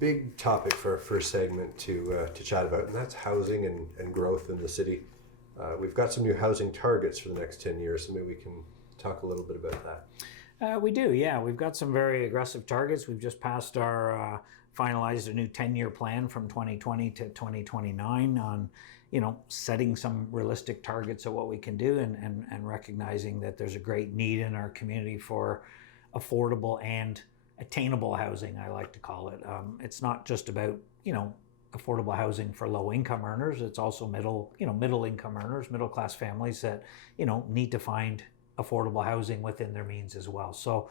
big topic for our first segment to chat about, and that's housing and growth in the city. We've got some new housing targets for the next 10 years, so maybe we can talk a little bit about that. We do, yeah. We've got some very aggressive targets. We've just passed our finalized a new 10-year plan from 2020 to 2029 on, setting some realistic targets of what we can do and recognizing that there's a great need in our community for affordable and attainable housing, I like to call it. It's not just about, affordable housing for low income earners. It's also middle income earners, middle class families that, need to find affordable housing within their means as well. So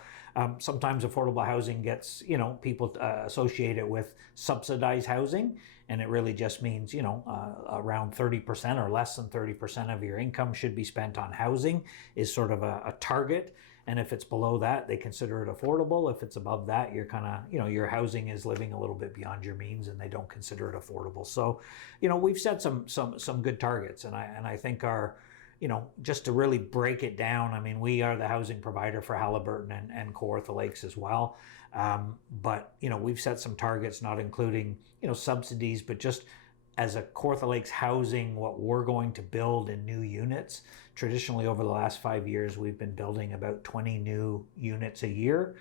sometimes affordable housing gets, people associate it with subsidized housing, and it really just means, around 30% or less than 30% of your income should be spent on housing is sort of a target. And if it's below that, they consider it affordable. If it's above that, you're kind of, your housing is living a little bit beyond your means and they don't consider it affordable. So, we've set some good targets, and I think our, just to really break it down, I mean, we are the housing provider for Haliburton and Kawartha Lakes as well. But, we've set some targets, not including, subsidies, but just as a Kawartha Lakes housing, what we're going to build in new units. Traditionally, over the last 5 years, we've been building about 20 new units a year,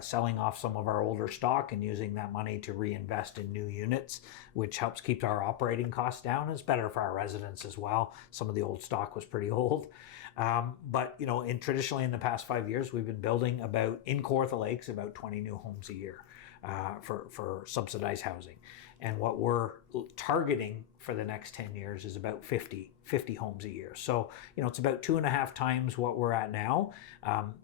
selling off some of our older stock and using that money to reinvest in new units, which helps keep our operating costs down. It's better for our residents as well. Some of the old stock was pretty old. But, traditionally in the past 5 years, we've been building in Kawartha Lakes, about 20 new homes a year for subsidized housing. And what we're targeting for the next 10 years is about 50 homes a year. So, it's about 2.5 times what we're at now.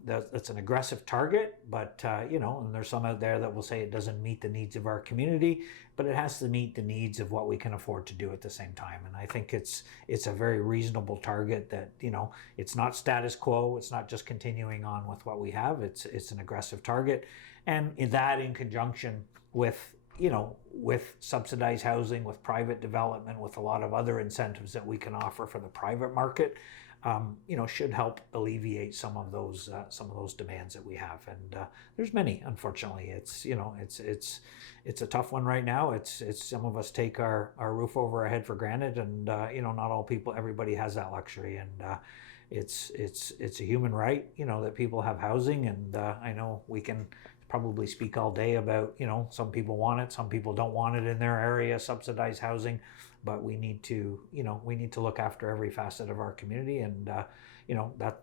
That's an aggressive target, but, and there's some out there that will say it doesn't meet the needs of our community, but it has to meet the needs of what we can afford to do at the same time. And I think it's a very reasonable target that, it's not status quo. It's not just continuing on with what we have. It's an aggressive target. And in conjunction with subsidized housing, with private development, with a lot of other incentives that we can offer for the private market, should help alleviate some of those demands that we have. And there's many, unfortunately. It's a tough one right now. It's some of us take our roof over our head for granted, and not everybody has that luxury. And it's a human right, that people have housing. And I know we can probably speak all day about, some people want it, some people don't want it in their area, subsidized housing, but we need to look after every facet of our community. And,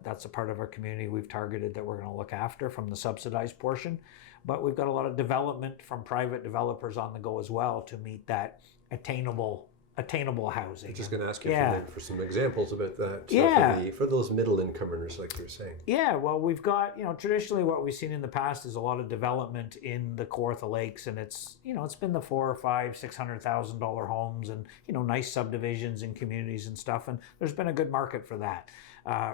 that's a part of our community we've targeted that we're going to look after from the subsidized portion. But we've got a lot of development from private developers on the go as well to meet that attainable housing. I'm just going to ask you for some examples about that. So for those middle income earners, like you were saying. Yeah, well, we've got, traditionally what we've seen in the past is a lot of development in the Kawartha Lakes, and it's been the $400,000 or $500,000-$600,000 homes and, nice subdivisions and communities and stuff. And there's been a good market for that.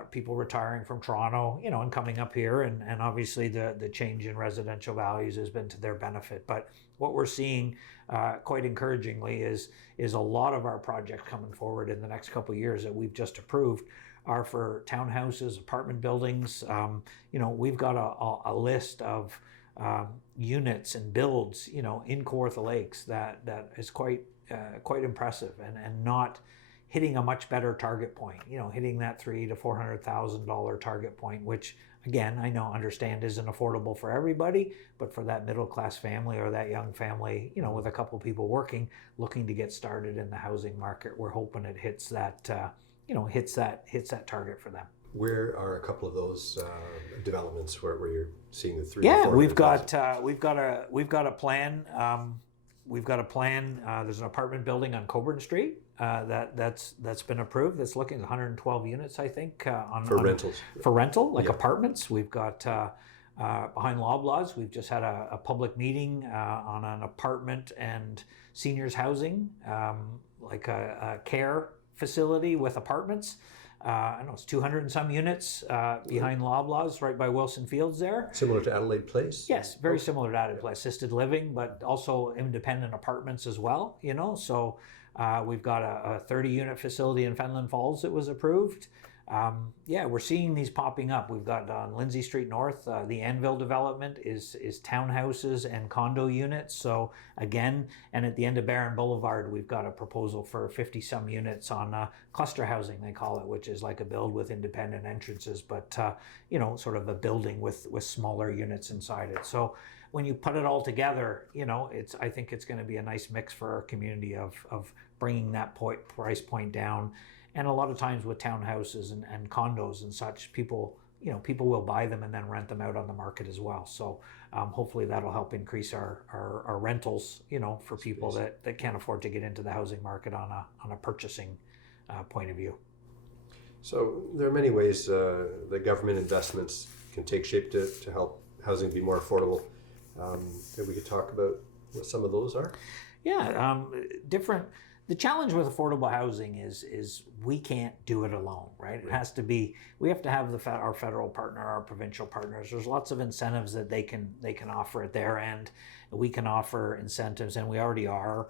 People retiring from Toronto, and coming up here, and obviously the change in residential values has been to their benefit. But what we're seeing quite encouragingly is a lot of our projects coming forward in the next couple of years that we've just approved are for townhouses, apartment buildings. We've got a list of units and builds, in Kawartha Lakes that is quite impressive and not hitting a much better target point, hitting that $300,000 to $400,000 target point, which again, I understand isn't affordable for everybody, but for that middle class family or that young family, with a couple people working, looking to get started in the housing market, we're hoping it hits that, hits that target for them. Where are a couple of those developments where you're seeing the 300,000? Yeah, we've got a plan. We've got a plan. There's an apartment building on Coburn Street that's been approved. That's looking at 112 units, I think, for rentals. For rental, like apartments. We've got behind Loblaws. We've just had a public meeting on an apartment and seniors housing, like a care facility with apartments. I don't know, it's 200 and some units behind Loblaws, right by Wilson Fields there. Similar to Adelaide Place? Yes, very similar to Adelaide Place. Assisted living, but also independent apartments as well, So we've got a 30-unit facility in Fenelon Falls that was approved. yeah, we're seeing these popping up. We've got on Lindsay Street North, the Anvil development is townhouses and condo units. So again, and at the end of Barron Boulevard, we've got a proposal for 50 some units on cluster housing, they call it, which is like a build with independent entrances, but you know, sort of a building with smaller units inside it. So when you put it all together, you know, I think it's going to be a nice mix for our community of bringing that price point down. And a lot of times with townhouses and condos and such, people will buy them and then rent them out on the market as well. So hopefully that'll help increase our rentals, you know, for people that can't afford to get into the housing market on a purchasing point of view. So there are many ways that government investments can take shape to help housing be more affordable. Maybe we could talk about what some of those are. Yeah, the challenge with affordable housing is we can't do it alone, right? It has to be, we have to have our federal partner, our provincial partners. There's lots of incentives that they can offer at their end. We can offer incentives, and we already are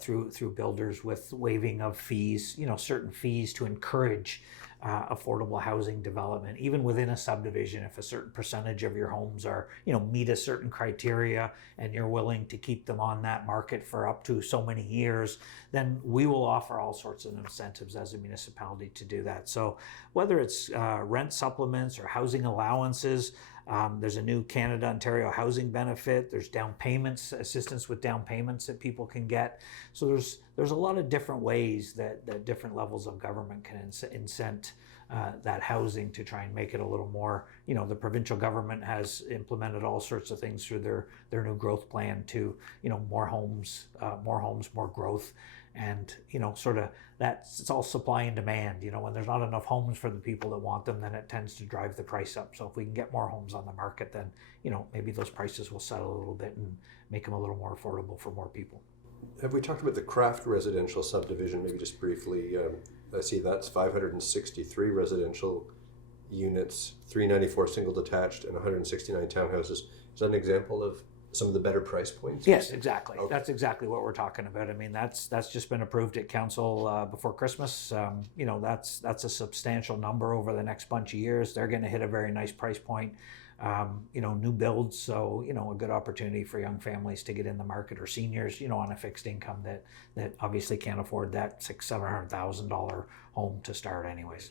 through builders with waiving of fees, you know, certain fees to encourage affordable housing development, even within a subdivision. If a certain percentage of your homes are, you know, meet a certain criteria and you're willing to keep them on that market for up to so many years, then we will offer all sorts of incentives as a municipality to do that. So whether it's rent supplements or housing allowances, there's a new Canada Ontario housing benefit. There's down payments, assistance with down payments that people can get. So there's a lot of different ways that different levels of government can incent that housing to try and make it a little more. You know, the provincial government has implemented all sorts of things through their new growth plan to, you know, more homes, more growth. And, you know, sort of it's all supply and demand. You know, when there's not enough homes for the people that want them, then it tends to drive the price up. So if we can get more homes on the market, then, you know, maybe those prices will settle a little bit and make them a little more affordable for more people. Have we talked about the Craft residential subdivision, maybe just briefly? I see that's 563 residential units, 394 single detached, and 169 townhouses. Is that an example of some of the better price points? Yes, exactly. Okay. That's exactly what we're talking about. I mean, that's just been approved at council before Christmas. You know, that's a substantial number over the next bunch of years. They're going to hit a very nice price point. You know, new builds, so, you know, a good opportunity for young families to get in the market, or seniors, you know, on a fixed income that obviously can't afford that $600,000-$700,000 home to start anyways.